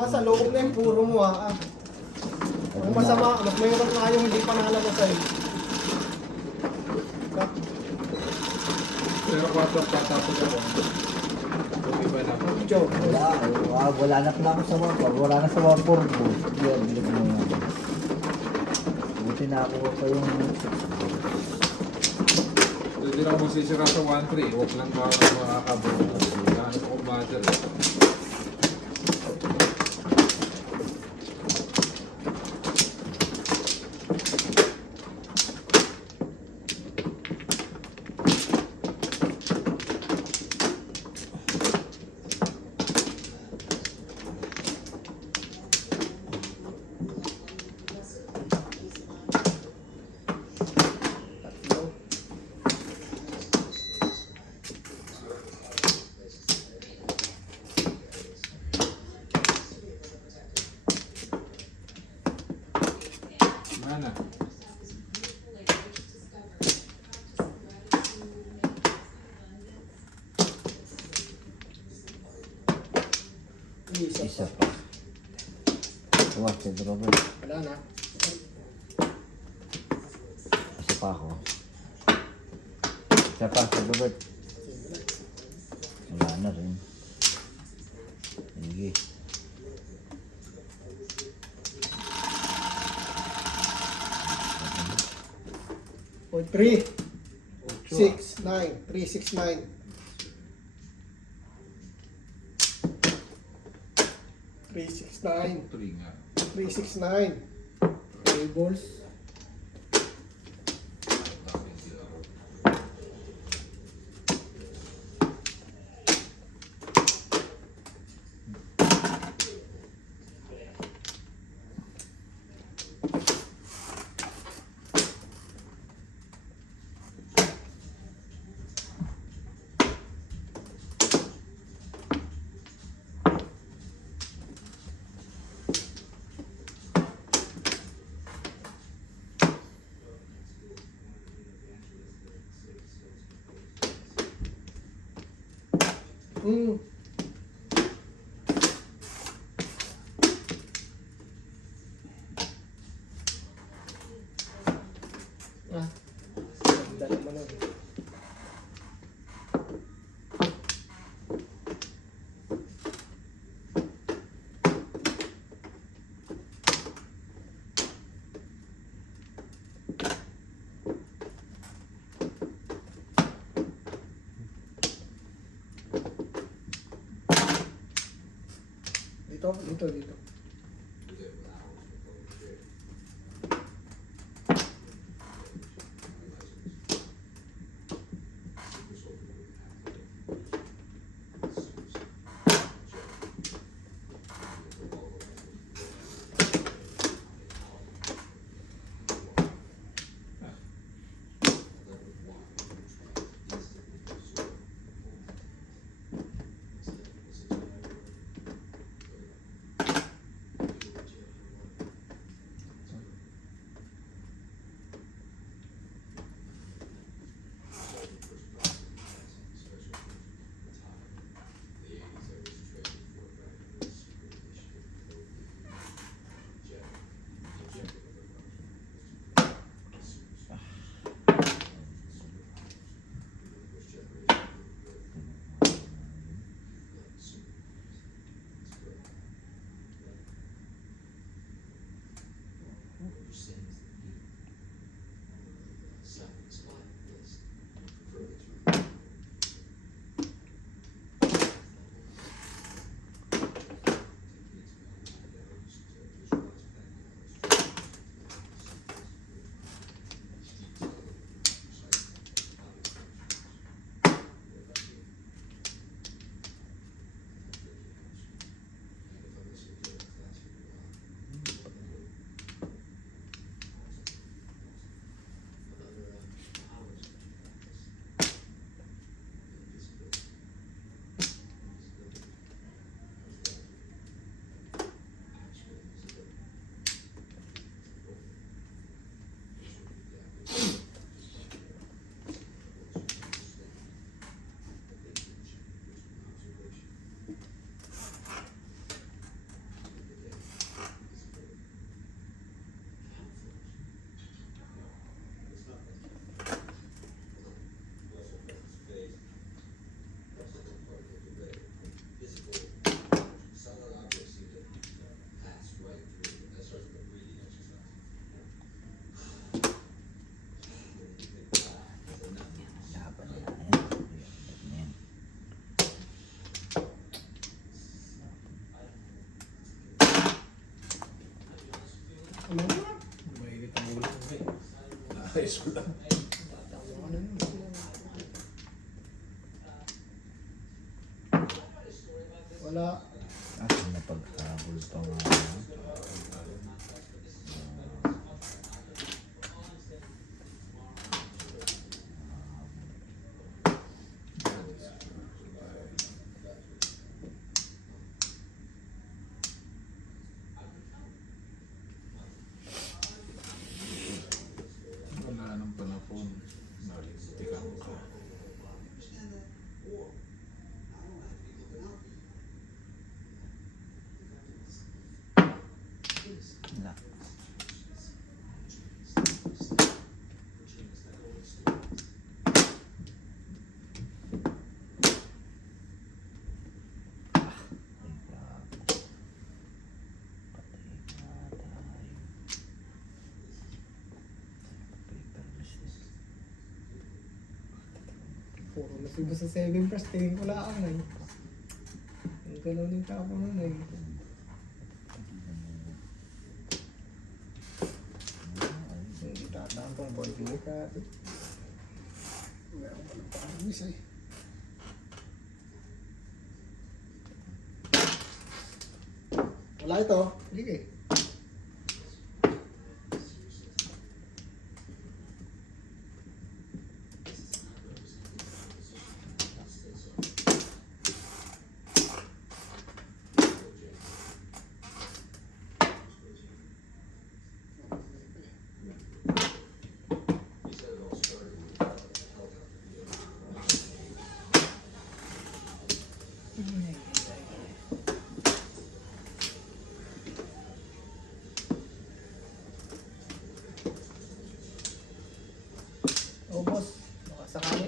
Nasa loob na yung puro mo ha. Ang masama, mas mayroon na yung hindi pa nakalabas sa'yo. Pero 4 patapos ako. Okay ba na? Joke. Wala na pala ako sa 1-4. Wala na sa 1-4 po. Yun, bilik mo yan. Buti na ako pa yung... Pwede lang masisira sa 1-3. Huwag lang makakabot. Ano ko battle. Mana? Isa pa. Tuwa, Pedro Robert. Wala na. Isa pa ako. Isa pa, Pedro Robert. Wala na rin. Sige. O 3, 6, 9, 3, 6, 9. 3, 6, 9. 3 nga. 3, 6, 9. Tables. Ah, ganda naman nun. Dito. Ano ba? Mainit ang ulo ko eh. Naayos ko lang. Wala. Kasi napaghabol pa nga. Wala nang panahon. Nalintikan ka. Wala. Ay, gago. Patay na tayo. Paper machine. Puro nasibo sa 7 press. Tingin ko lang ay. Ang gano'n yung tapo nun ay. Hindi tatapang ko. Hindi ka. Meron pa ng pangis ay. Wala ito. Hindi ka eh. Oh, boss. Baka sakali.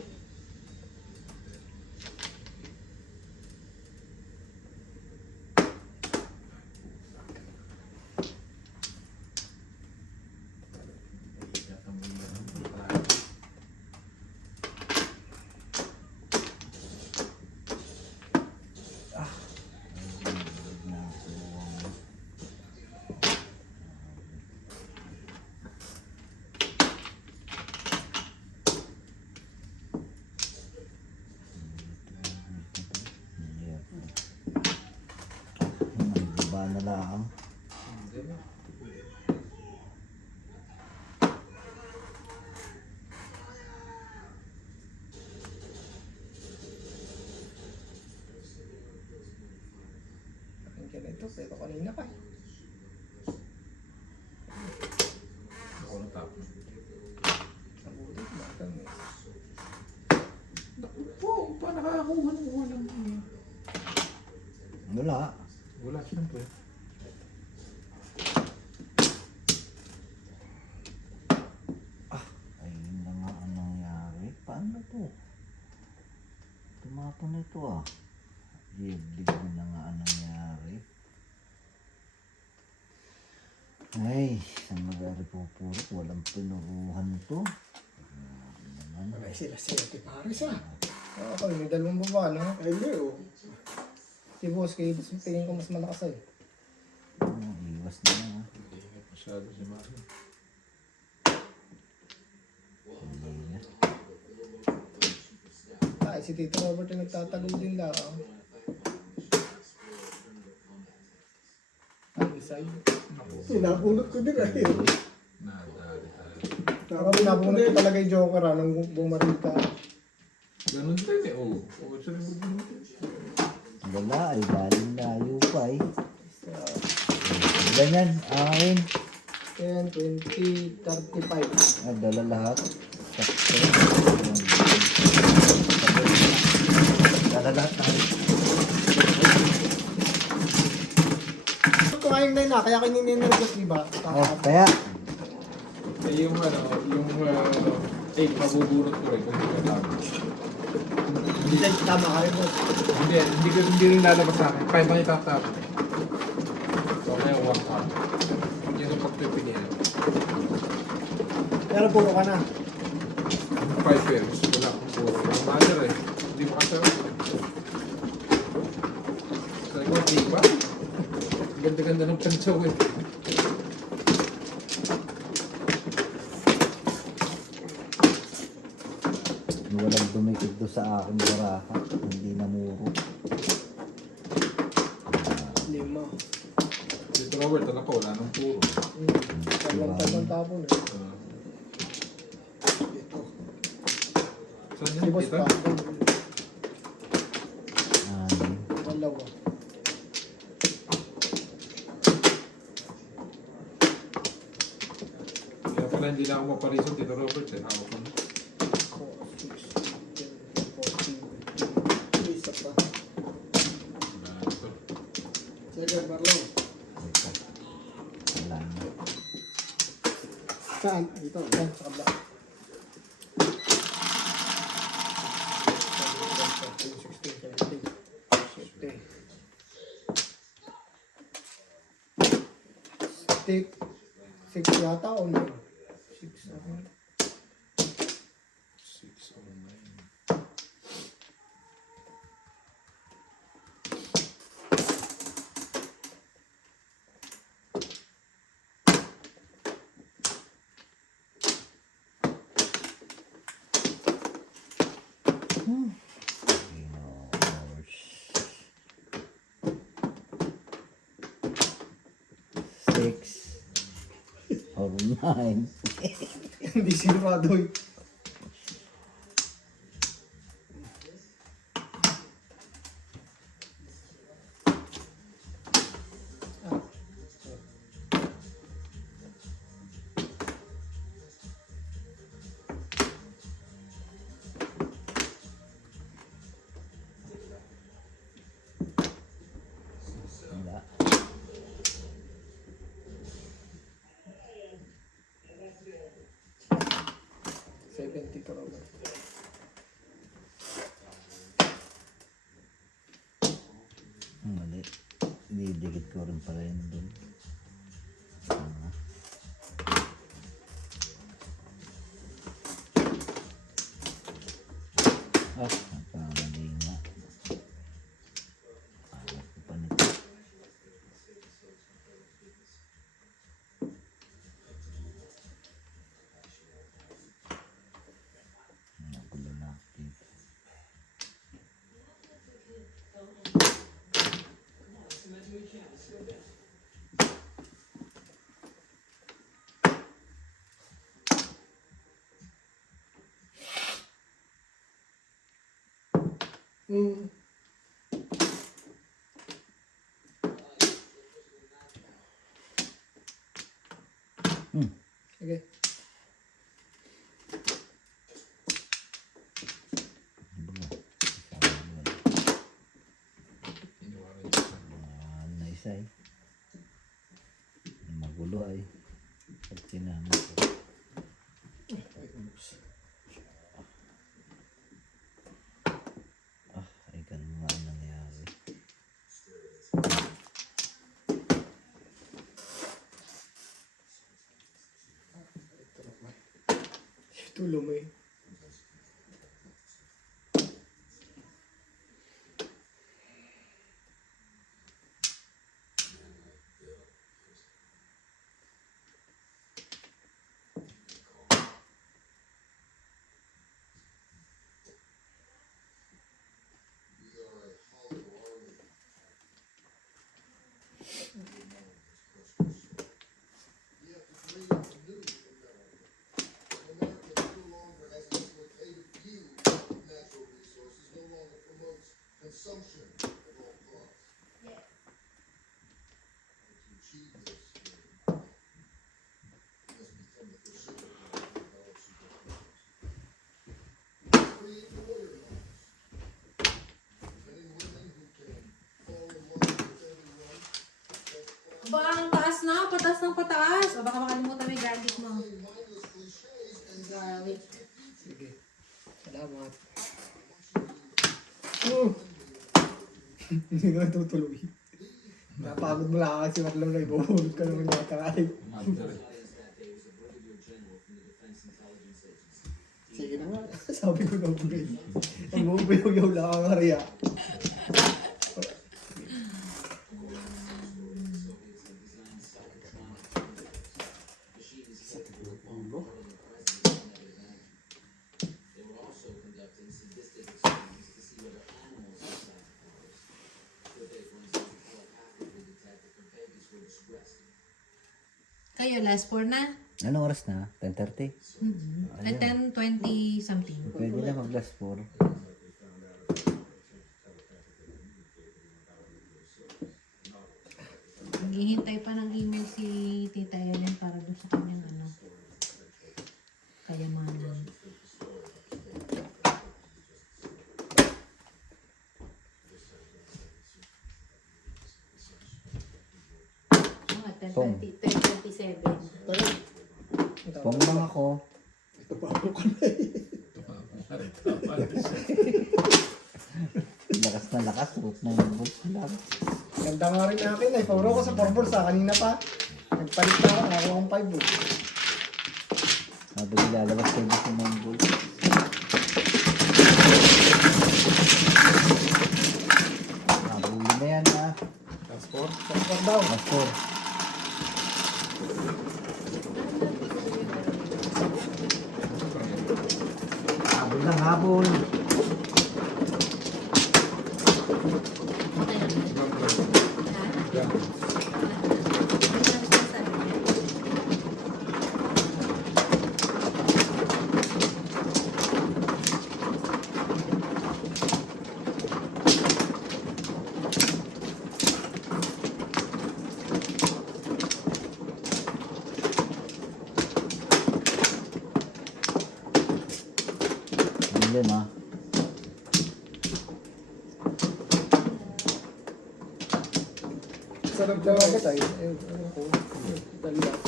Iba na lang. Hindi na. Ang ganito. Pero kanina pa. Ako na tapos. Nabuti. Bakit mo? Oo, paano nakakuha ng walang Wala. Wala, siyempre. Ayun na nga ang nangyari. Paano to? Tumapo na ito ah. Liblig na nga ang nangyari. Ay, sa mag-ari po puro. Walang pinuruhan to. Grabe naman. Wala sila 7 pares ah. Oo, may dalawang baba, no? Ay, hindi oh. Si boss, kay boss, tingin ko mas malakas ay. Iwas na nga. Hindi ingat masyado si Mari. Hindi na. Ay, si Tito Robert yung nagtatagol din lang. Oh. Ay, side. Sinabunot ko din ay. Nadali tayo. Nakabunot ko talaga yung Joker ah, nang bumaril ka. Ganun din eh, oo. Oo, siya rin bubunutin. Wala ay galing layo pa eh. So, Ilan yan? Akin. 10, 20, 35. Ah, dala lahat. Sakto. Dala lahat tayo. Ito nga yung 9 na, kaya kayo ninervous, di ba? Oh, kaya. Eh, yung 8, mabubunot ko rin kung hindi ka tama. Hindi tama kayo mo. Hindi rin lalabas sa akin. 5 ang itatama. So, kaya 1 pa. Yun ang pagpipilihan. Pero puro ka na. 5 pairs. Wala akong puro. Ang mother eh. Hindi mo kasi sabi ko, di ba? Ganda-ganda ng pansaw eh. walang dumikit doon sa aking baraka. Hindi namuro. 5. Dito Robert, alam ko, wala nang puro. Talang tapon eh. Ito. Saan Si yan? boss Dito? pa. Anim. Dalawa. Kaya pala hindi na ako maparisong dito Robert. Hawak ko na. 4, 6, 10, 14, 15. Isa pa. Wala ito. Sige, Marlon. Wala na. Saan? Dito. Saan? Sa kabla. 6 yata o 9? 6, 7. 6 or 9. Six or 9. Hindi sigurado eh. Wala. 70 ka raw. Mali. Didikit ko rin pala yun dun. Nakamali nga. Alat ko pa nito. Nagulo na active. Hmm. Sige. Iniwanan niya sa Na isa eh. Magulo ay. Pag sinama ko. Ay ganun nga ang nangyari. Ito lumay. Ba, ang taas na. Pataas ng pataas. O baka makalimutan mo yung garlic mo. Garlic. Sige. Salamat. Hindi ka tutuloy. Napagod mo lang kasi Marlon na ibuhulog ka naman yung kakain. master. Sige na nga. Sabi ko na ulit. Ang bubuyaw-yaw lang ang harya. Kayo, last 4 na? Anong oras na? 10:30? At 10:20 something. Pwede na mag-last 4. Naghihintay pa ng email si Tita Ellen para doon sa kanyang ano, kayamanan. Mga 10:27. Pong lang ako. Ito pa ako ka na Lakas na lakas. Root na yung balls lang. Ganda nga rin akin eh. Puro ko sa 4 balls ha. Kanina pa. Nagpalit na ako. Ako ang 5 balls. Sabi ko lalabas kayo sa mga balls. Nabuli na yan ha. Last 4. 4 daw. Last 4. Habol lang habol. Yun ha. Sarap daw ako tayo. Ewan ko. Dali lang.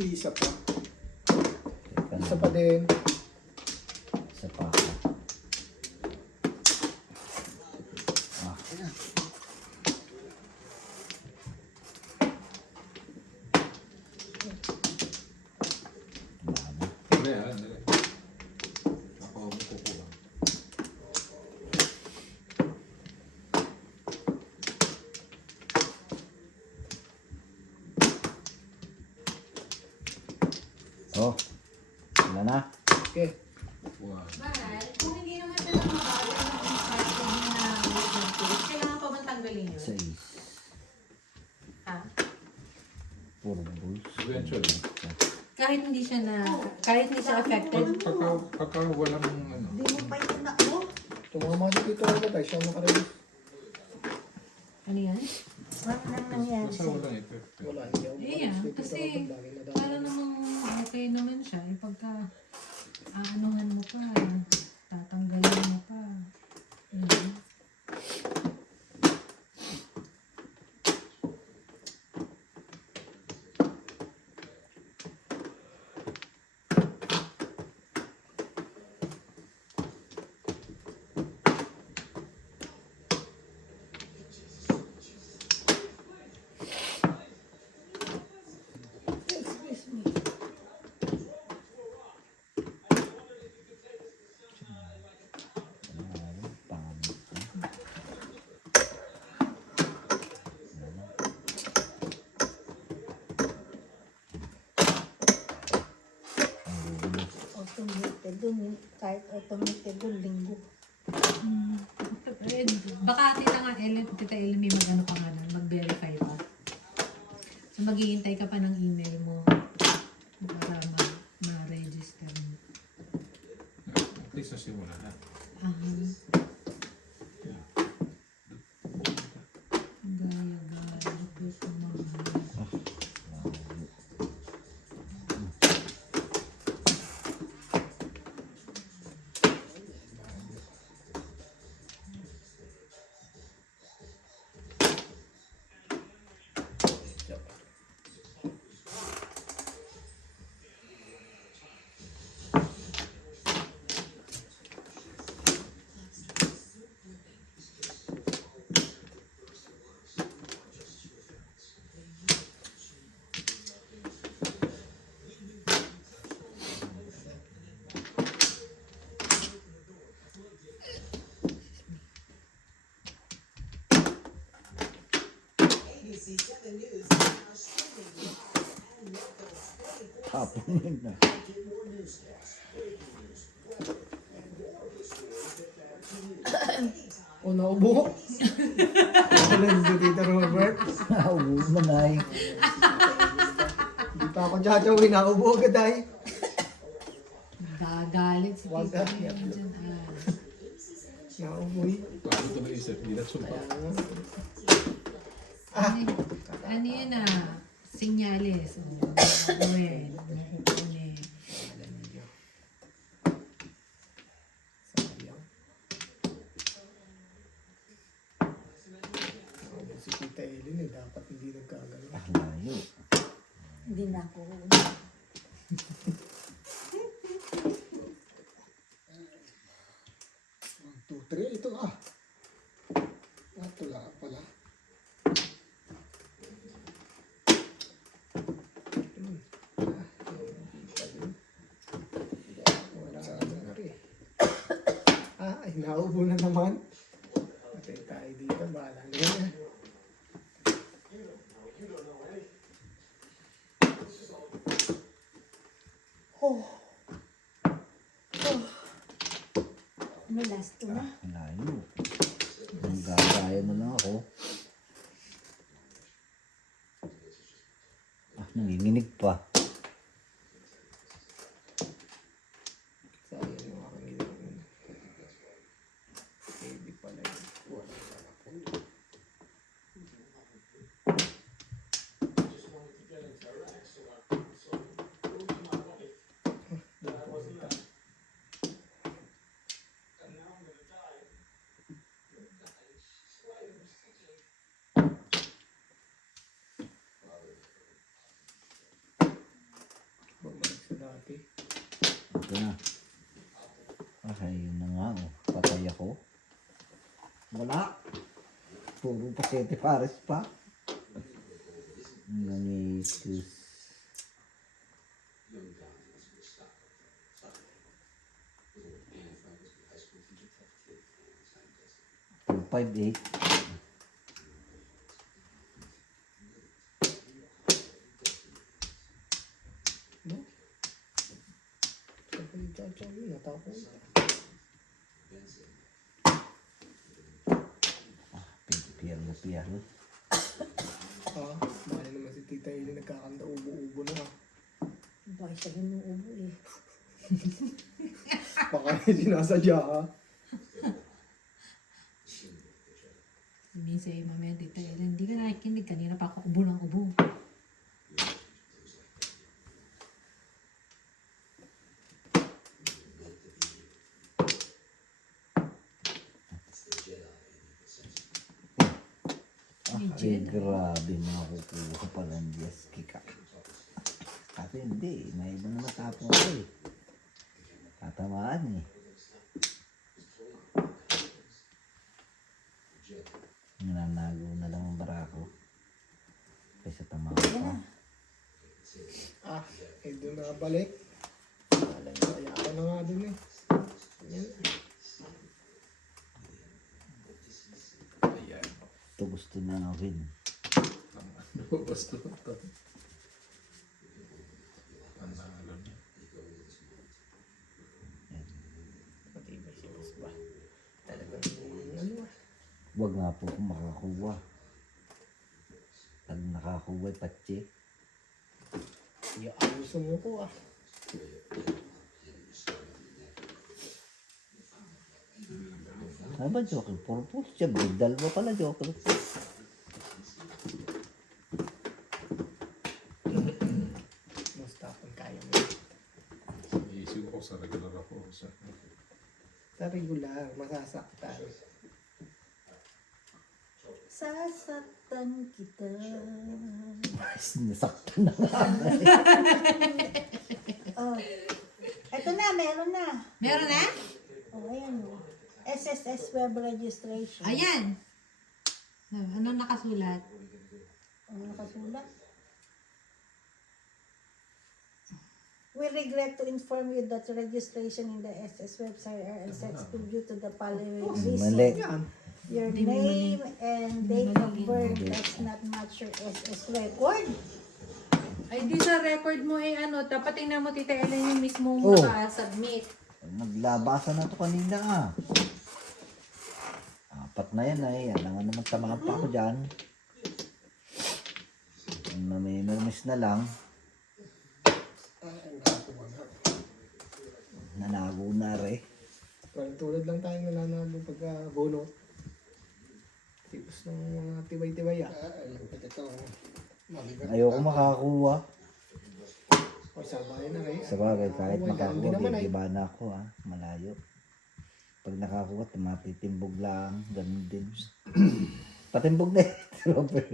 Isa pa. Isa pa din. Isa pa. Ah. Dali ah, dali. Ako kukuha. Oh. Wala na. Okay. One. Mahal, kung hindi naman siya nakakawala ng instruction niya na wisdom tooth, kailangan pa bang tanggalin yun? 6. Ha? 4 balls. Eventually. Kahit hindi siya affected? Pagka walang ano. Tumama si Tito ako tayo. Siya makarelate. Ano yan? Basta walang effect. Wala. Hindi ako Yeah, makarelate. kasi Lagi na daw. para namang okay naman siya. Eh, pagka aanuhan mo pa, tatanggalin mo pa. Ayun. Automated dun, kahit automated dun, linggo. Eh, baka Tita Ellen may mag-ano pa nga nun, mag-verify pa. So maghihintay ka pa ng email mo para ma-register mo. At least nasimula na. Gaya-gaya. Ito mga... Hapon yun na. O naubo. Wala si Tita Robert. Naubo na na eh. Hindi pa ako tsatsawi, naubo agad ay. Gagalit si Wag Tita ka. Ellen dyan. Naubo eh. Paano ito naisip? Hindi na sumpa. Ano yun Senyales. Gawin. Sayang. Naubo si Tita Ellen eh. Dapat hindi nagkagano. Layo. Hindi na ako. 2, 3. Ito ah. Ito lang pala. Wala sa ano na rin. Ay, naubo na naman. Patay tayo dito. Bahala na yan. May last ko na. Layo. Ang gagaya na lang ako. Nanginginig pa. Sayang yung aking ginagawa. Baby pala yun. Wala pala po. Bumalik sa dati. Ito na. Ay, yun na nga oh. Patay ako. Wala. Puro pasete pares pa. Nangitis. Two, 5, 8. No? Sabi ni Chacha yun, natapos. Piyalo. Ah, mahal naman si Tita Ili nagkakanda ubo-ubo na. Bakit siya ginuubo eh. Baka sinasadya ka. Sabihin sa'yo, mamaya Tita Ellen, hindi ka nakikinig. Kanina pa ako ubo ng ubo. Ay, grabe makukuha pala ng Jeski ka. Kasi hindi, may iba na matapong ko eh. Tatamaan eh. Nananago na lang ang barako. Kaysa tamaan pa. Ah, eh doon nakabalik. Alam ko, kaya ako na nga doon eh. Yan. Ayan. Ito gusto na nawin. Basta ito. Panalo niya. Matibay si boss ba? Talagang ano ah. Huwag nga po kung makakuha. Pag nakakuha, patsi. Iaamuso mo ko ah. Ano ba joker purpose? Siya, dalawa pala joker purpose. Basta kung kaya mo. Iisip ko sa regular ako. Sa regular, masasaktan. Sasaktan kita. Nasaktan na nga. Oh. Ito na, meron na. Meron na? Oh, ayan o. SSS web registration. Ayan. Ano nakasulat? Ano nakasulat? We regret to inform you that registration in the SS website are unsuccessful due to the following reasons. Mali. Yan. Your name and date of birth does not match your SS record. Ay, di sa record mo dapat tingnan mo Tita Ellen yung mismo Oh. submit. Naglabasan na to kanina ah. Apat na yan ay. Alangan naman tamaan pa ako dyan. Ang namimirmis na lang. Nanago na rin. Parang tulad lang tayo nananalo pagka bunot. Tipos ng mga tibay-tibay ah. Ayoko makakuha. O sabayan na kayo. Sa bagay, kahit Wala, makakuha, hindi naman ay. gigiba na ako malayo. Pag nakakuha, matitimbog lang. Ganun din. Patimbog na Robert.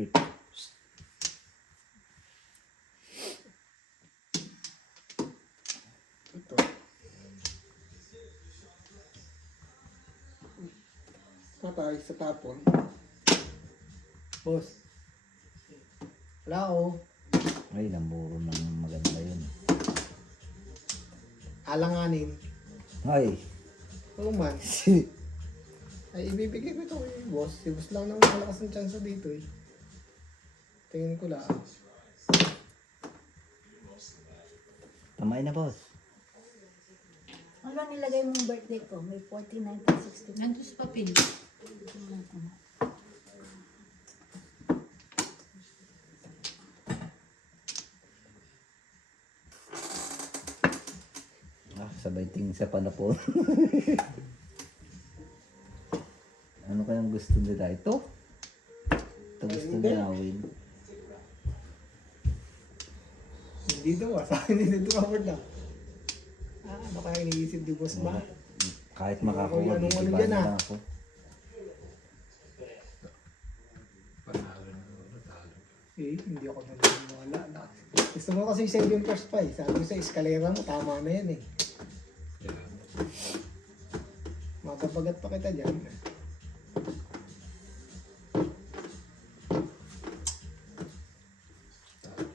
Ito. Patay sa tapon. Boss. Wala ako. Ay, namburo ng maganda yun. Alanganin. Ay, Oo man. Ay, ibibigay ko ito kay boss. Si boss lang naman malakas ng chance dito eh. Tingin ko lang. tamay na boss. Ano nilagay mong birthday ko? May 14, 1960. Nandun sa papel. Sabay tingin sa panapon. Ano kayang gusto nila? Ito? Ito gusto nila win. Hindi daw ah. Sa akin hindi Robert na. Ano kaya iniisip di boss ba? Kahit makakuha, Ako, anong gigiba ano dyan, na ah? lang ako. Panalo na talo. Eh, hindi ako naniniwala. Gusto mo kasi 7 first pa eh. Sabi ko sa eskalera mo, tama na yan eh. Yan. Makapagat pa kita dyan.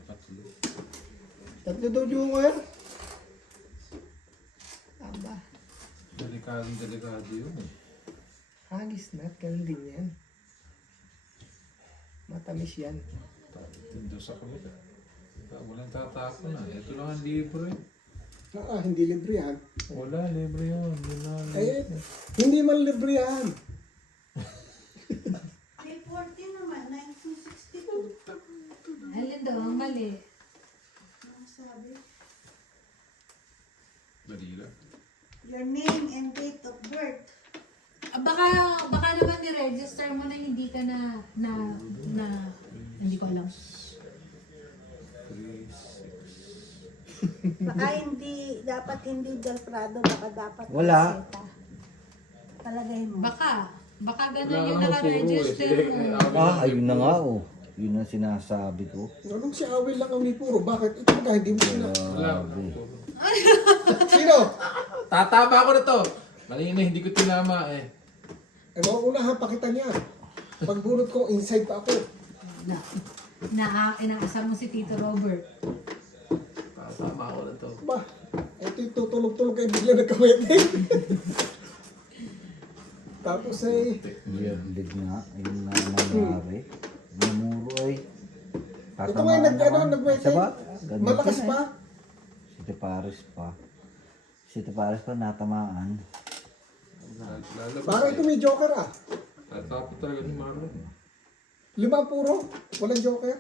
Tatlo. Tatlo daw joker. Aba, Delikado yun eh. hagis na. Ganun din yan. Matamis yan. Tindo sa kamila. Walang tatako na. Ito lang ang libre. Hindi libre yan. Wala, libre yun. Hindi na Hindi man libre yan. May 14 naman, 1962. Alin daw, ang mali. Ano sabi? Dali lang. Your name and date of birth. Ah, baka naman ni-register mo na hindi ka na hindi ko alam. 3, 6. Baka dapat hindi Del Prado, baka dapat Wala. Rosetta. Palagay mo. Baka ganun Wala yung kang naka-register puro eh. mo. Ayun na nga oh. Yun ang sinasabi ko. Anong si Awil lang ang puro? Bakit? Ito ba hindi mo sila? Wala. Sino? Tatama ako na to. Malina, hindi ko tinama eh. Eh, mauunahan pa kita niya. Pagbunot ko, inside pa ako. Inaasar mo si Tito Robert. Tatama ako na to. Ba, ito yung tutulog-tulog kayo bigla nagkawete. Tapos eh, Weird nga. Ayun na nangyari. Namuro ay. ito nga nagwete. Saba? Malakas pa. City Paris pa. City Paris pa natamaan. Lalabas Parang ito may joker ah. Tatapos talaga ni Marlon. 5 puro. Walang joker.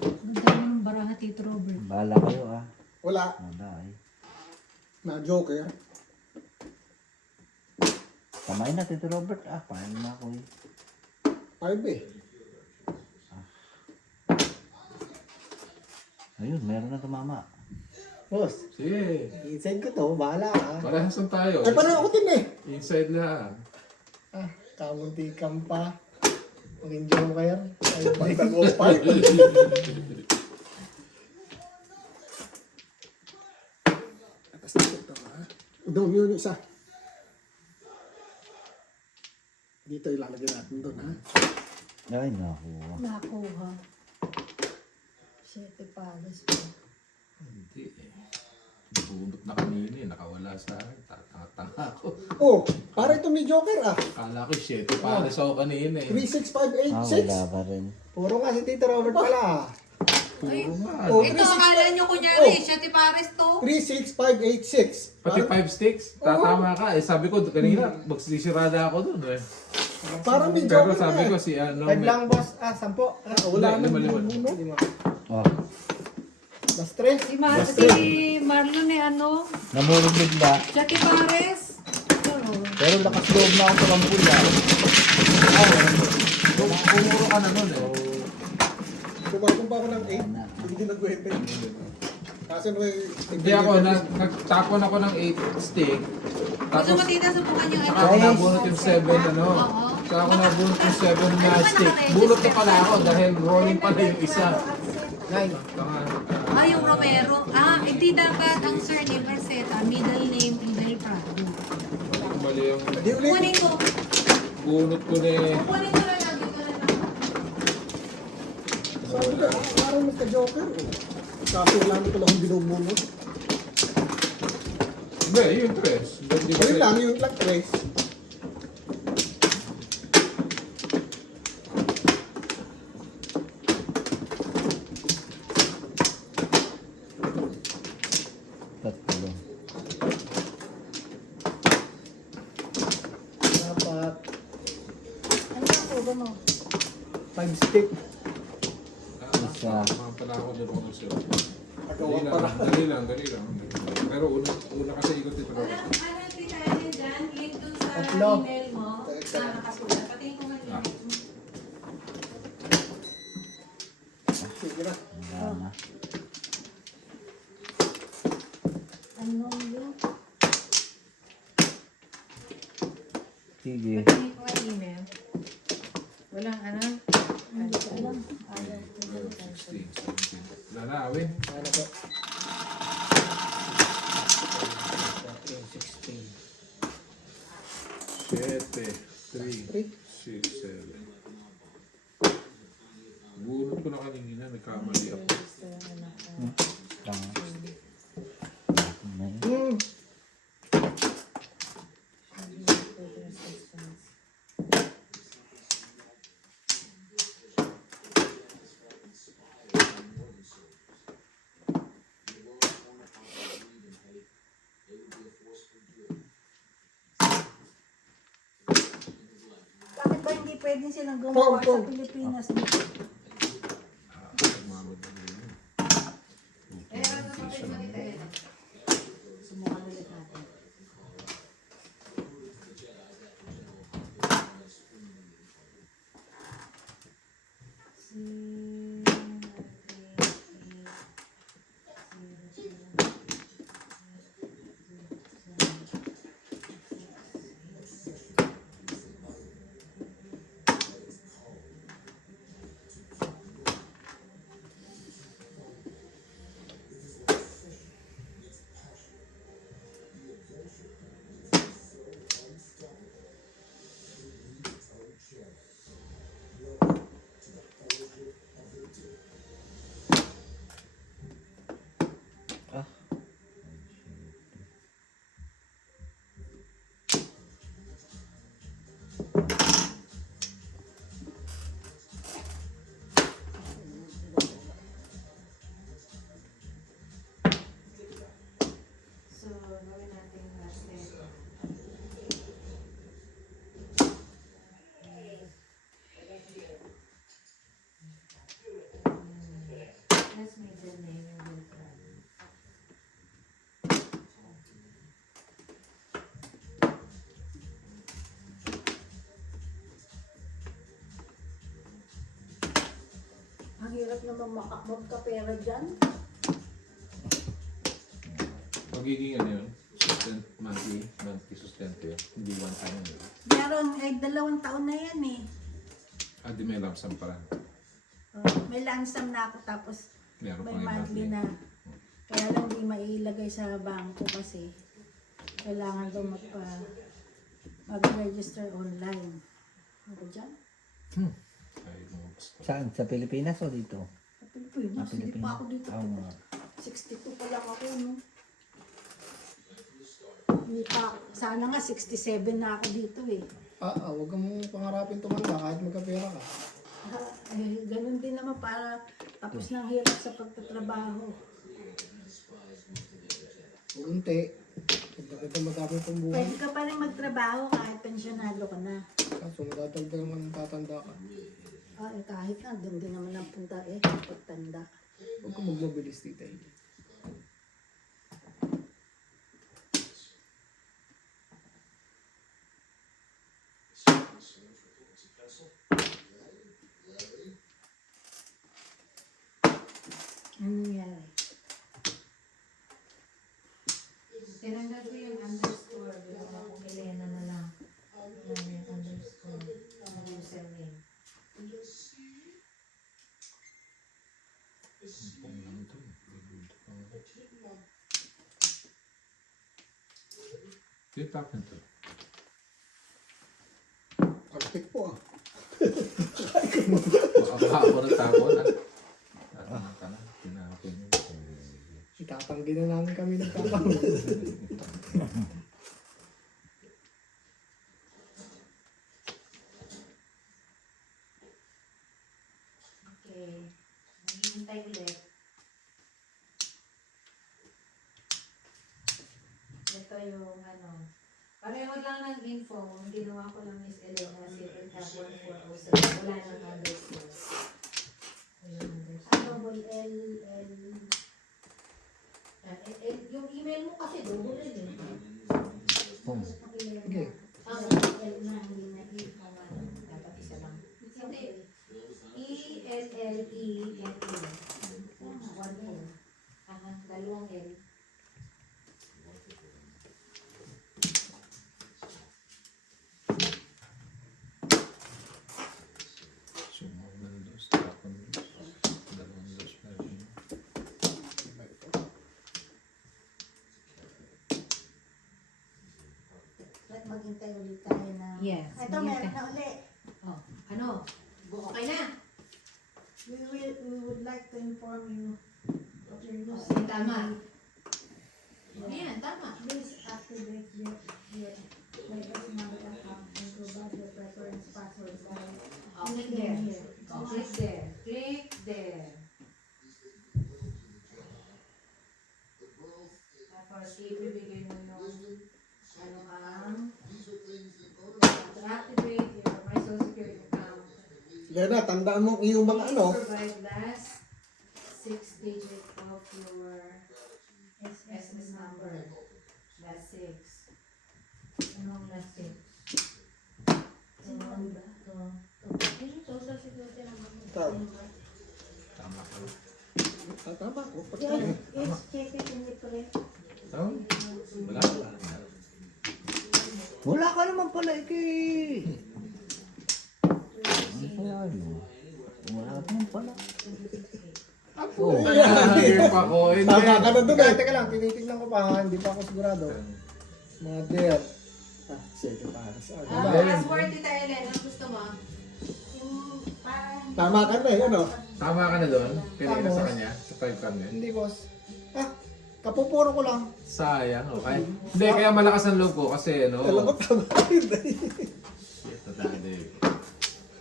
Ang dami ng baraha, Tito Robert. Bahala kayo ah. Wala. Wala ay. Na joker. Kamay na Tito Robert ah. Paano na ako eh. 5 eh. Ayun, meron na tumama. Boss, Sige. inside ko to. Bahala ah. Parehas lang tayo. Ay, parang ako din eh. Inside lang. Ah, kamunti pa. Maging joker. Ay, bantang ko 5. Atas na ito ha. Doon yun isa. Dito ilalagay natin doon ha. Ay, nakuha. Nakuha. Siete Paris pa. Hindi eh. Bunot na kanina eh. Nakawala sa akin. Tatanga ako. Oh, para ito may joker ah. Akala ko 7 para sa ako kanina eh. 36586. Wala pa rin. Puro nga si Tito Robert pala ah. Puro nga. Oh, Ito, akala nyo kunyari, siya ti Paris to. 36586. Pati 5 sticks. Tatama ka. Eh sabi ko kanina, magsisirada ako dun eh. Parang may Pero joker sabi na. ko si ano, 5 lang, boss. 10. Wala na. Lima. Lima. Oh, Last 3. Si Marlon eh ano, namulog bigla. Jackie Pares. Oo. Pero lakas loob na ako sa lampula. pumuro ka na nun eh. Kumabong pa ako ng 8. Hindi nagwete. Kasi Hindi ako, nagtapon ako ng 8 stick. Gusto Tapos, mo tita subukan yung saka ako nabunot yung 7 ano. Oo. Saka ako nabunot yung 7 na stick. Bunot na pala ako dahil rolling pala yung isa. 9. Ah, yung Romero. Ah, hindi dapat ang surname Arceta, middle name Idel Prado. Mali yung Hindi ulit. Kunin ko. bunot ko na eh. Kunin ko na lang. Dito na lang. Sabi ka, parang magka-joker. Kaso wala na pala akong binubunod. Hindi, yung 3. Ayun lang, yung lang 3. Tatlo. Dapat Ano ang kubo mo? 5 stick. Isa. Mga pala ako doon ako sila. Pagawa para. Dali lang. Pero una kasi ikot ito. Ano tita Ellen dyan? Link dun sa Tatlo. email mo. Nakasulat. Patingin ko man yun. Sige na. Wala na. Ano yun? Sige. Patingin ko ang email. Walang ano. Hindi ko alam. Ayaw. 16, 17. Wala na, awin. Ano to? 16. 7, 3, 6, 7. Bunot ko na kanina, nagkamali ako. Tama. May. Bakit ba hindi pwedeng silang gumawa sa Pilipinas dito? Sumukan ulit natin. So, gawin natin last step. Let's make the name Idel Prado. Ang hirap naman magkapera dyan. Magiging ano yun? Monthly sustento yun. Hindi one time yun. Meron ay 2 taon na yan eh. Di may lump sum pa lang. May lansam na ako tapos Meron may pang monthly na. Kaya lang di mailagay sa bangko kasi kailangan daw mag-register online. Ano ba dyan? Ay, lumabas ko. Saan? Sa Pilipinas o dito? Sa Pilipinas. Hindi pa ako dito. Oo nga. 62 pa lang ako, no? Hindi pa, sana nga 67 na ako dito eh. Huwag kang pangarapin tumanda kahit magkapera ka. Ganun din naman para tapos ng hirap sa pagtatrabaho. Unti. Pagkakita madami pang buhay. Pwede ka pa rin magtrabaho kahit pensyonado ka na. Kaso madadagdag naman ang tatanda ka. Kahit na, doon din naman ang punta pagtanda. Huwag ka magmabilis tita. Ano nangyari? Tinanggal ko yung underscore. Ginawa kong Elena na lang. Yan yung underscore. Ang username. Yung tapon to. Artik po ah. Baka ako ng tapon. Tatama ka na. Tinapon mo. Itatanggi na namin kami ng kapang. Okay. Maghihintay ulit. Ito yung ano. Pareho lang ng info. Ang ginawa ko lang Miss Elena si F1407. Wala nang underscore. Walang underscore. Double L. Yung email mo kasi double L eh. Sige. Ang L na, hindi na E. Dapat isa lang. Hindi. E-L-L-E-N-E. One L. Dalawang L. Sumawag ng dos. Tapon dos. Dalawang dos na rin. Let maghintay ulit tayo na. Yes, Ito, meron na ulit. Oh, ano? Okay na. We would like to inform you that you're Okay, using tama. Ayan, tama. Please activate your Windows Mobile account and provide your preference password by Click there. Oh, click there. Click there. Tapos, ibibigay mo yung to activate your My Social Security account. Lena, tandaan mo yung mga ano. Provide last 6 digit of your SS number. Last 6. Anong last 6? Yung Social Security number. Tama ka. Tama ko. Yes, check it in the print. Tama? Wala. Wala ka naman pala, Iki. Ano kaya yun? Wala ka naman pala. Oh. Hindi pa ako. Tama ka na doon eh. Teka lang, tinitignan ko pa. Hindi pa ako sigurado. Mother. Sige, para sa Password, Tita Ellen, ang gusto mo? Yung parang Tama ka na eh, ano? Tama ka na doon? Pinili ka sa kanya? Sa 5 card Hindi, boss. Kapupuro ko lang. Sayang, okay. Hindi, kaya malakas ang loob ko kasi ano. Alam ko tama yun eh. Shit, daddy.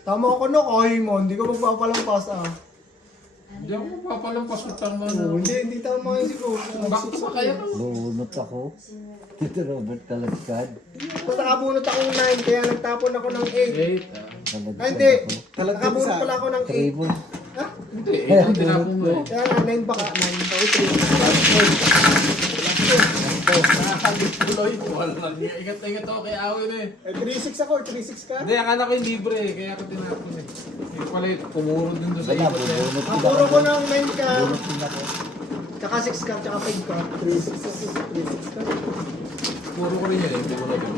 Tama ako no, kahi mo. Hindi ko magpapalampas ah. Hindi ako papalampas ko tama Oo, na. hindi tama yun siguro. Bakit ba kaya ka? Bunot ako. Tito Robert Talagkad. Basta nakabunot akong 9, kaya nagtapon ako ng 8. 8. Ay, hindi. Nakabunot pala ako ng 8. Tribon. Ha? Hindi, 8 ang tinapon mo eh. Kaya nga, 9 baka. 9 pa, 3. Tuloy, wala. Ingat-ingat ako kay Awin eh. 3-6 ako, 3-6 ka. Hindi, akala ko yung libre eh, kaya ako tinapon eh. Yung pala yung pumuro din doon sa Wala, ikot eh. bubunot din Napuro ko ako. ng 9 ka. Bunot din ako. Tsaka 6 ka, tsaka 5 ka. 3-6 ka. Puro ko rin yan eh, hindi ko na din.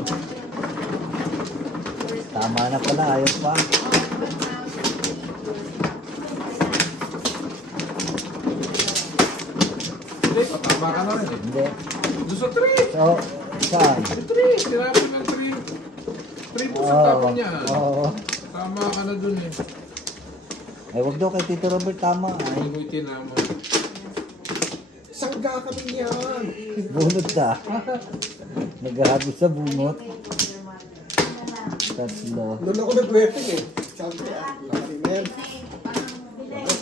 Tama na pala, ayaw pa. Hindi, patama ka na rin eh. Hindi. Doon sa 3! So, saan? Sa 3! Tinapon ng 3. 3 po sa tapon niya. Oo. Tama ka na dun eh. Ay, wag daw kay Tito Robert tama. Ay, Hindi ko itinama. Sangga kami yan. bunot ka. Naghahabos sa bunot. Tatlo. Doon ako nag-weapon eh. Sabi ko, Mer.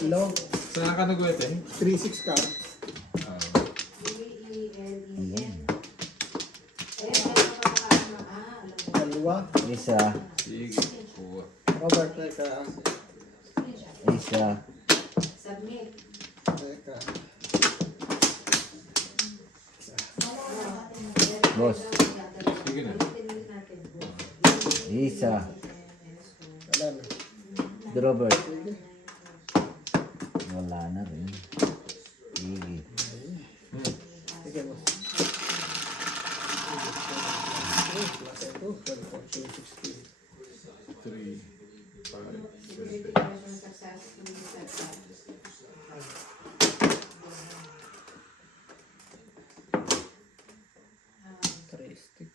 Hello. Saan ka nag-wet eh? 3-6 ka. Ayan. Isa. Sige. Kuha. Robert, teka. Isa. Submit. Teka. Boss. Sige na. Isa. Wala na. Robert. Wala na rin. Sige. Sige, boss. Plus ito, 12, 14, 16. 3, 5, 3 stick.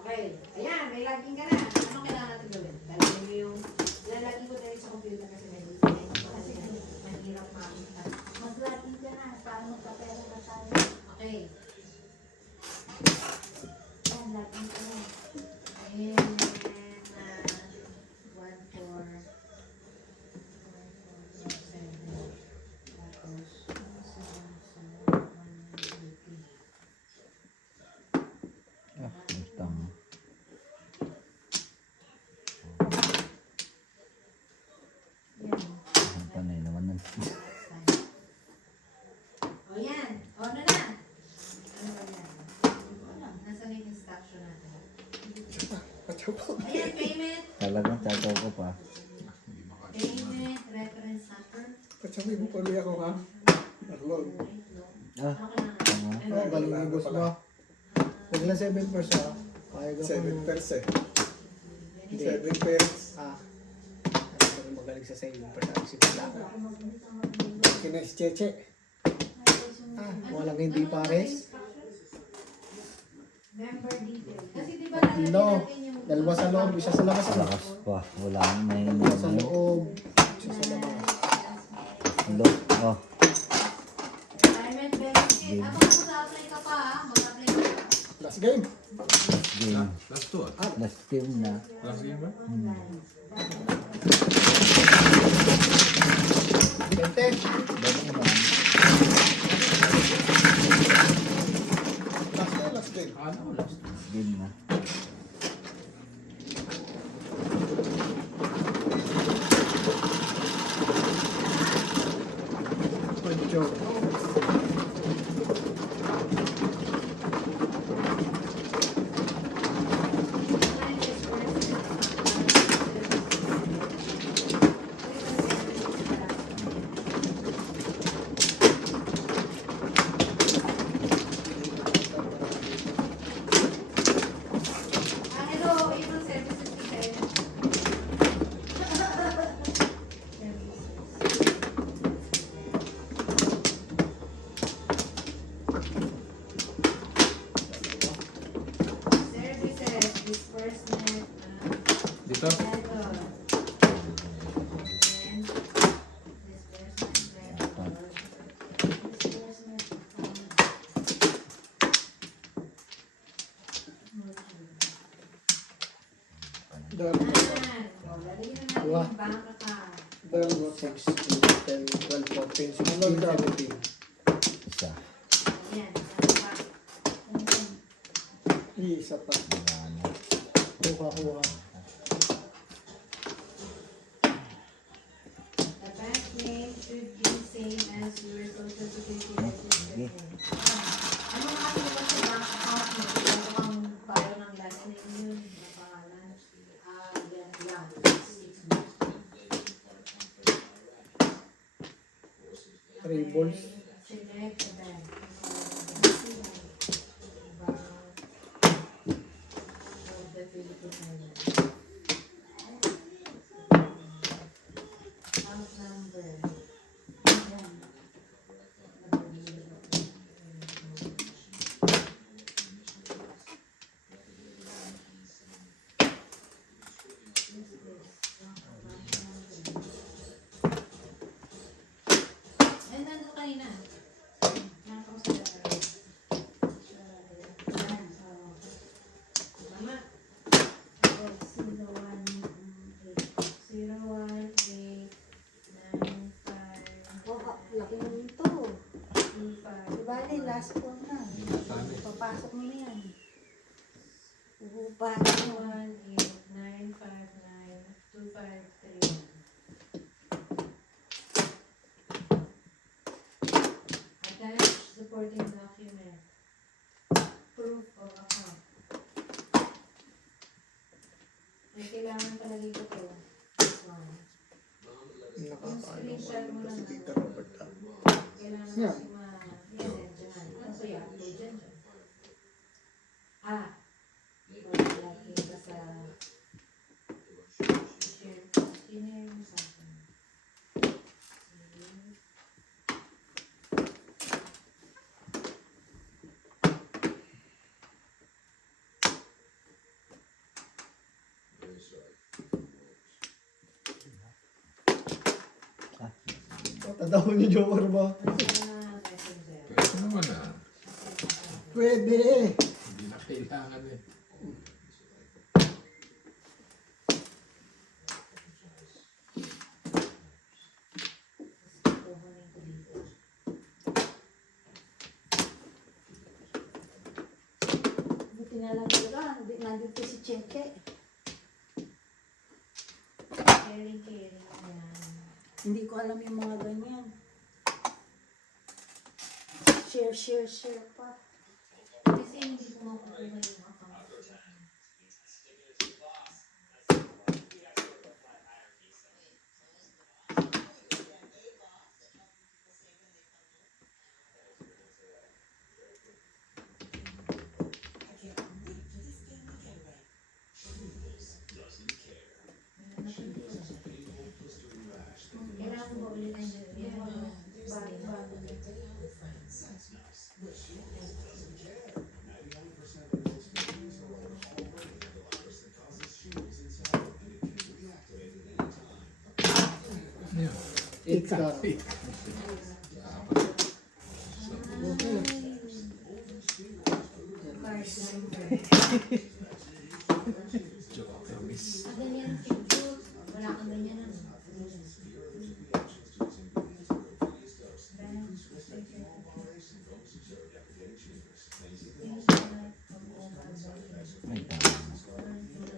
Okay. Ayan, may login ka na. Anong kailangan natin gawin? Dahil mo yung lalagin ko dahil sa computer kasi may kasi mahirap makita. Mag-login ka na. Paano magkapera na tayo? Okay. Yan, login ka na. And 1, 4, 7, tapos 7, 1, 2, Ah, utang. Yan. Ang panay naman nun. O yan. O ano na? Ano ba yan? Nasaan yung instruction natin? Ayan, payment. Talagang tataw ko pa. Payment, reference number. Katsami mo pali ako ha. Arlon. Ah, Ano kailangan? tama. Oh, galing mo boss mo. Huwag lang 7% ha. Payag ako. 7%. Hindi. 7%. Ah. Ano magaling sa 7%. Si Pala. Kines Cheche. Ah, walang hindi pares. Member detail. Kasi di ba Tatlo. natin yung... Dalawa sa loob, isa sa labas. Ano? Lakas pa. Wala na yun. Dalawa sa loob, isa sa labas. Look. Oh. Retirement benefit. Ako mag-apply ka pa ha. Mag-apply ka pa. Last game. Last game. last 2 ah. Last game na. Last game ba? 20. Dali naman. Last game. Ano? Last Last game na. Ocho. Ah, hello. April services to tayo. Services, disbursement, Dito? and disbursement, Dalawa. O, lalagyan na natin yung bank account. Dalawa. 6, 10, 12, 14, 16, 17. Isa. Ayan, ano pa? Isa pa. Wala na. Kuha. The bank name should be same as your social security register. Ano nga ba sa bank account mo? Ano ang bayo ng last name yun? Ang pangalan? Yan lang. 6 months. 3 balls. Select the bank. Of the Philippine Islands. Account number. And kanina. Nakita ko sa letter. Tama. 018955. Oh, laki na nito. Bali, last four na. Papasok mo na yan. Uhupa. 189592531. Attach supporting document. Proof of account. May kailangan palagi ko to. This one. Nakakaano ko Screenshot mo lang. si Tito Robert. Kailangan Yeah. kasi ma-send dyan. Ano ba yan? Upload dyan dyan. Wala kita sa share. Sino yung sa akin? Tatawag niyo Joker ba? Messenger. Pwede naman ah. Pwede. Hindi na kailangan eh. Kukunin ko dito. Buti na lang talaga. Nandito si Chenke. Caring. Yan. Hindi ko alam yung mga ganyan. Share pa. Kasi hindi ko makukuha yung account. Kailangan mo ulit ang bago. Yeah. It's ka. Joker miss. Ganyan picture. Wala kang ganyan ano. Ay, tama.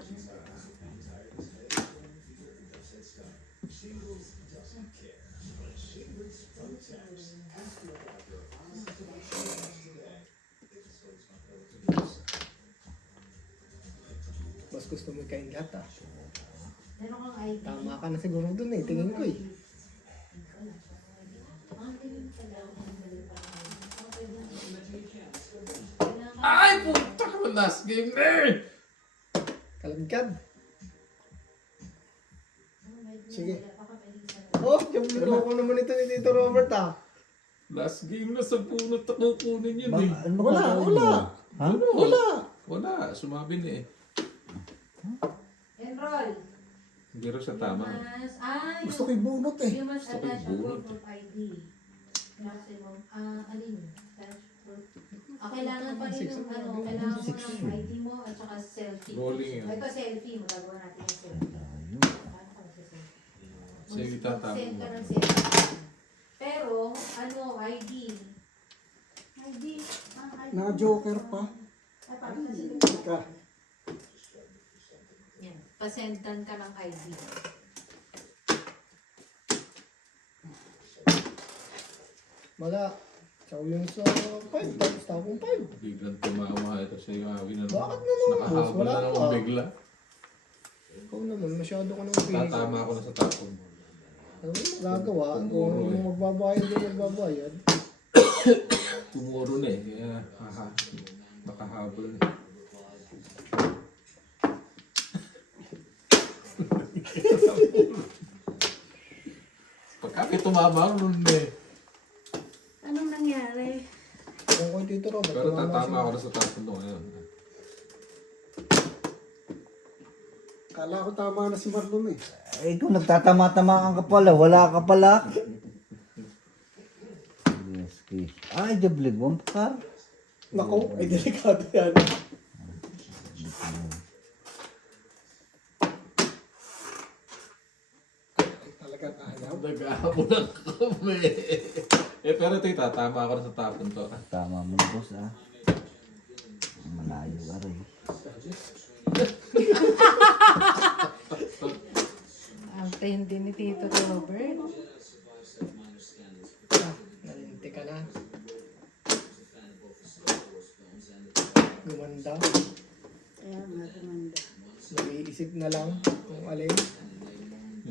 Mas gusto mo kain lahat ah. Meron kang ID. Tama ka na siguro dun eh. Tingin ko eh. Ay, puta ka last game na eh! Kalagkad. Sige. Oh, yung ko naman ito ni Tito Robert ah. Last game na sa punot na kukunin yun eh. Ano Wala, ba tawag wala. mo? Ha? Ano? Wala. Wala, sumabi na eh. Enroll. Hindi rin siya tama. Gusto ko yung bunot eh. You must Gusto ko attach a yung proof of ID. Maximum. Alin? Attach proof. Kailangan pa rin yung ano, kailangan mo ng ID mo at saka selfie. Rolling yun. Ito selfie, magagawa natin yung selfie. Ayun. Paano ka mag-selfie? Sige, itatapon Send mo. ka ng selfie. Pero, ano, ID. ID. Naka-joker pa. Ay, parang kasi Ika. Yan. Pasendan ka ng ID. Wala. Tsaka yung sa 5, tapos tapong 5. Biglang tumawa ito sa iyo. Bakit naman? Nakahabol Wala na pa. naman bigla. Ikaw naman, masyado ka naman pinig. Tatama ako na sa tapon mo. Ano mo gagawa? Kung Pumuro eh. magbabayad ka magbabayad. Tumuro na eh. Kaya, makahabol na. Pagkakit tumama, nun eh. Anong nangyari? Kung kay Tito Robert, Pero tumama tatama siya. ako na sa tapon mo ngayon. Kala ko tama na si Marlon eh. Eh, kung nagtatama-tama ka pala, wala ka pala. ski. Ay, jablig mo par. Nako, ay delikado yan. Talagang ayaw. Nag-aabot ang kami. Pero tita, tama ako na sa tapon to. Tama mo boss ah. Malayo ka rin. Ang tindi ni Tito Robert. Nalinti ka na. Gumanda. Kaya maganda. Nag-iisip na lang kung alin.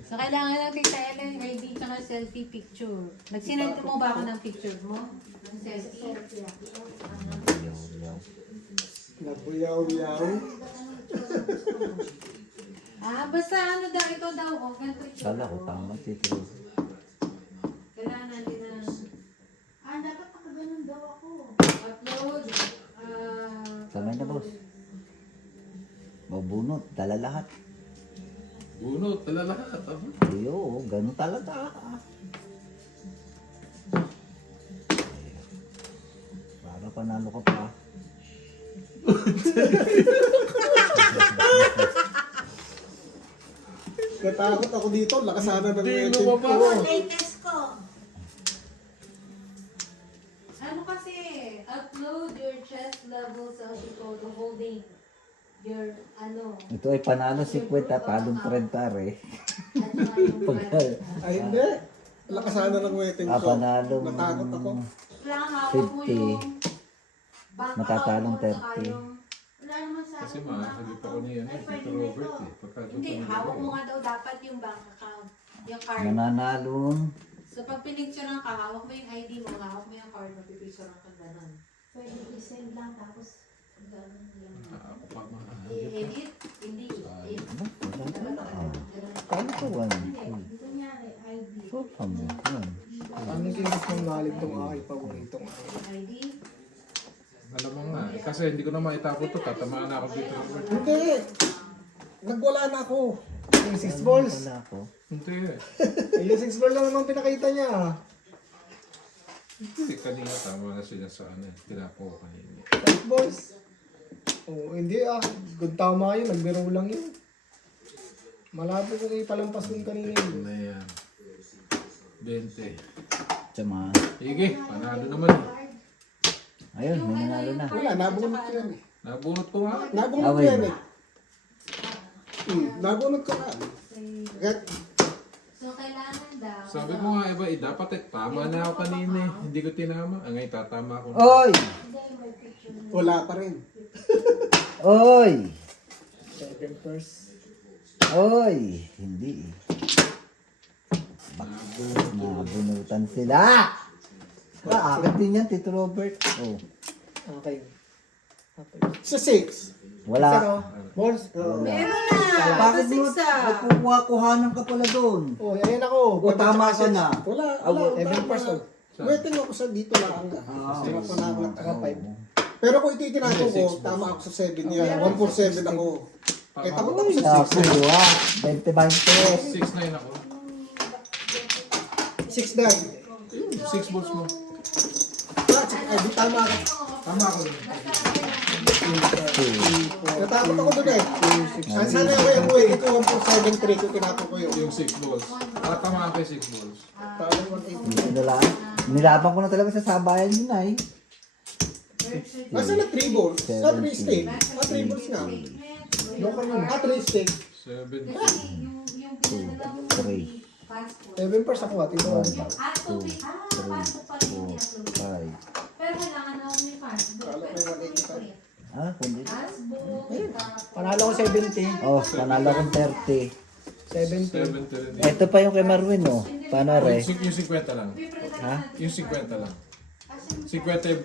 So, kailangan lang Tita Ellen, ID tsaka selfie picture. Nagsinend mo ba ako ng picture mo? Ng selfie? Yaw. Nabuyaw-yaw. Basta ano daw, ito daw, ganito ito. Kala ko tama tito. Kailangan natin na Dapat nakaganon daw ako. upload. Samay na boss. Mabunot, dala lahat. Bunot, tala lahat. Iyo, ganun talaga. Para panalo ka pa. Natakot ako dito. Lakasana ng Hindi, wedding lumabas. ko. Latest ko. Ano kasi, upload your chest level selfie photo holding your, ano, Ito ay panalo 50, talong 30 re. at saka yung Ay, hindi. Lakasana ng wedding ko. Panalo. Natakot ako. Kailangan hawak mo 50. yung bank Matatalong account mo, saka 30. yung- Wala naman sa Kasi akin, makakagit ako ni ano, Tito Robert eh. Pagka Hindi, hawak mo nga daw dapat yung bank account, yung card. Mananalong. So pag pinicturean ka, hawak mo yung ID mo, hawak mo yung card mo, pipicturean ka gano'n. Pwede i-send lang tapos gano'n lang. Ako pa mahal. I-edit? Hindi. Ano? Wala ka. Kaya ko 1, 2. Kunyari, ID. So, kamo. Yan. Ano yung mas mong galing itong aking paboritong ID? Alam mo nga, kasi hindi ko na maitapon to. Tatamaan na ako dito. Robert. Hindi. Nagwala na ako. yung 6 balls. Wala ko. Hindi. Yung 6 ball lang naman pinakita niya. Hindi, kanina tama na sila sa ano. Tinapo ko kanina. 6 balls. Oh, hindi ah. Good tama yun. Nagbiro lang yun. Malabo ko kayo palampas dun kanina Ito yun. na yan. 20. Tsama. Sige, panalo naman eh. Ayun, may nanalo na. Wala, nabunot ko yan eh. Nabunot ko nga. Nabunot ko Away yan ba? eh. Nabunot ko nga. Gat, So kailangan daw. Sabi ko nga iba, dapat eh, tama na ako kanina eh. Hindi ko tinama. Ang ngay tatama ko. Oy! wala pa rin. Oy! 7 first. Oy! Hindi. Nabunutan sila! Akin din yan, Tito Robert. Oh. Okay. Okay. Sa 6. Wala. Balls. Meron na! Bakit mo? Kukuha-kuhanan ka pala doon. Oh, ayan ako. O tama ka na. Wala, wala. 7 first. Oh. Waiting ako sa dito lang. Kasi ako na Saka 5. Pero kung ititinato ko, tama ako sa 7 yan. 1 for 7 ako. Eh, tamad ako sa 6. Tapo, 20-20. 6 na yun ako. 6 9. 6 balls mo. Ay, di tama ako. Tama ako. Natakot ako doon eh. Sana ako yung waiting ko 1 for 7 3 ko tinato ko yun. Yung 6 balls. Tama ako yung 6 balls. Parang 180. Nilaban ko na talaga sa sabayan yun ay. Nasa na 3 balls? Sa 3 stake? 3 balls nga. 3 stake. 7. Yung pinadala mo 3, passport. 7 first ako ati. Ito. Passport pa rin yung i-upload. 5. Pero kailangan na ako may passport. Kala ko yung 185. Ah, kundi. Passport. Panalo ko 70. Oh, panalo kong 30. 70. 7. Ito pa yung kay Marwin, oh. Paano re? Yung 50 lang. Ha? Yung 50 lang. 50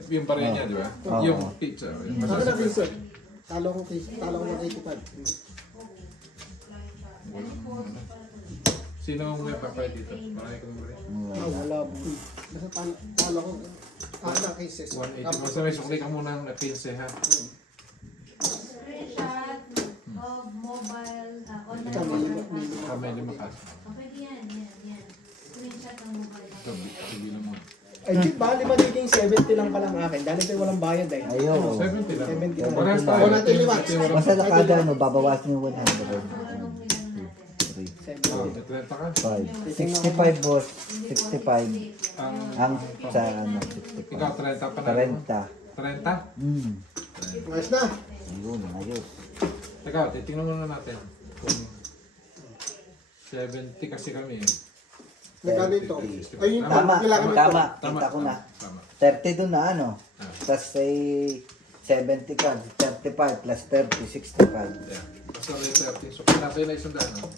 yung pareha niya, di ba? Oo. Yung pizza. Yung Sabi na basta Chris, talo ko 185. Sino ang may papay dito? Marami ko naman rin. Wala. Basta talo ko. Na cases. 180. Basta may sukli ka muna ng 15 ha. Screenshot of mobile, online Ikaw, mobile may- passport. Pwede makas. Okay, yan. Screenshot ng mobile. Sabihin mo. Ay, di bali magiging 70 lang pala ang akin. Dahil ito walang bayad eh. Ayun. 70 lang. 70 lang. Parehas tayo. O, natin liwat. Basta nakada mo, babawasan yung 100. Anong bilang natin? 3, Oh, may 30 ka. 5. 65 boss. 65. Ang, Ang sa ano, ikaw, 65. 30 pa na. 30. 30? Ayos na. Ayun, ayos. Teka, titingnan muna natin. Kung 70 kasi kami eh. Nagkano ito? Ay, yung Tama, kailangan tama. ito. Kita ko na. Tama. 30 doon na ano. Ah. Tapos ay 70 ka. 35 plus 30, 65. Yeah. Basta may 30. So, kung nasa yun na isang daan, no?